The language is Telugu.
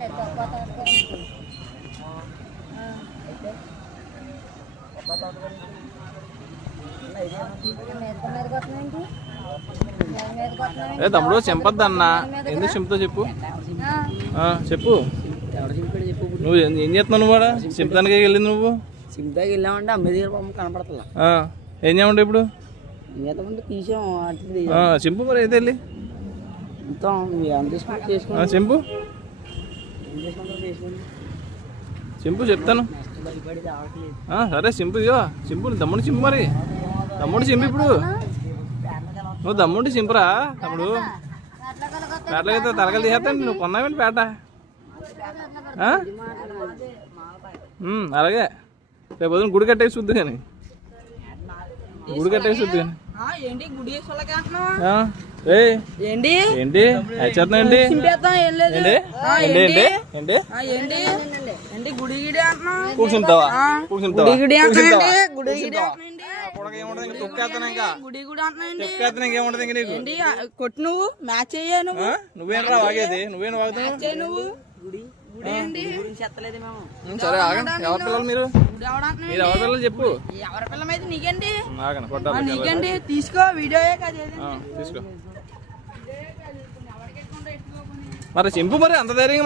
ఏ తమ్ముడు చింపద్దన్నా, ఎందుకు చింపుతో చెప్పు. చెప్పు నువ్వు ఏం చేస్తున్నావు? నువ్వు కూడా చింపదానికి వెళ్ళింది. నువ్వు సింపుల్గా వెళ్ళామంటే అమ్మ దగ్గర బొమ్మ కనపడతా. ఏం చేయమంటే ఇప్పుడు తీసాం చింపు మరి అయితే వెళ్ళి చింపు చింపు చెప్తాను. సరే చింపు, ఇగో చింపు. తమ్ముడు చింపు, మరి తమ్ముడు చింపు. ఇప్పుడు నువ్వు దమ్ముంటే చింపురా తమ్ముడు. పేటలో తలకలు తీసేస్తాను. నువ్వు కొన్నావేంటి పేట? అలాగే రేపు పొద్దున గుడి కట్టేసి చూద్దు కానీ, గుడి కట్టేసి చూద్దు కానీ. ఏంటి ఏంటి వచ్చేస్తున్నాయండి? కూర్చుంటావా? కొట్టు నువ్వు మ్యాచ్ అయ్యాను. నువ్వేనరా వాగేది? నువ్వేం వాగుతావు? నువ్వు సరే ఎవరి పిల్లలు మీరు? మీరు ఎవరి పిల్లలు చెప్పు. ఎవరి పిల్లలు అయితే నీకండి, నీకండి. తీసుకో వీడియో తీసుకో. మరి చింపు, మరి అంత ధైర్యంగా